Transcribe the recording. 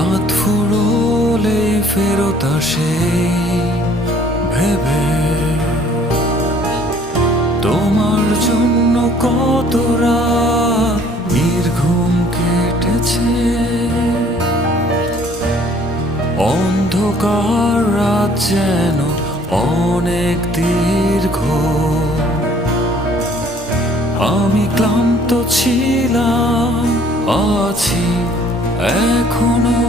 রাত ফুরোলে ফেরত আসে ভেবে তোমার জন্য কত রাত নির্ঘুম কেটেছে। অন্ধকার রাত যেন অনেক দীর্ঘ, আমি ক্লান্ত ছিলাম, আছি এখনো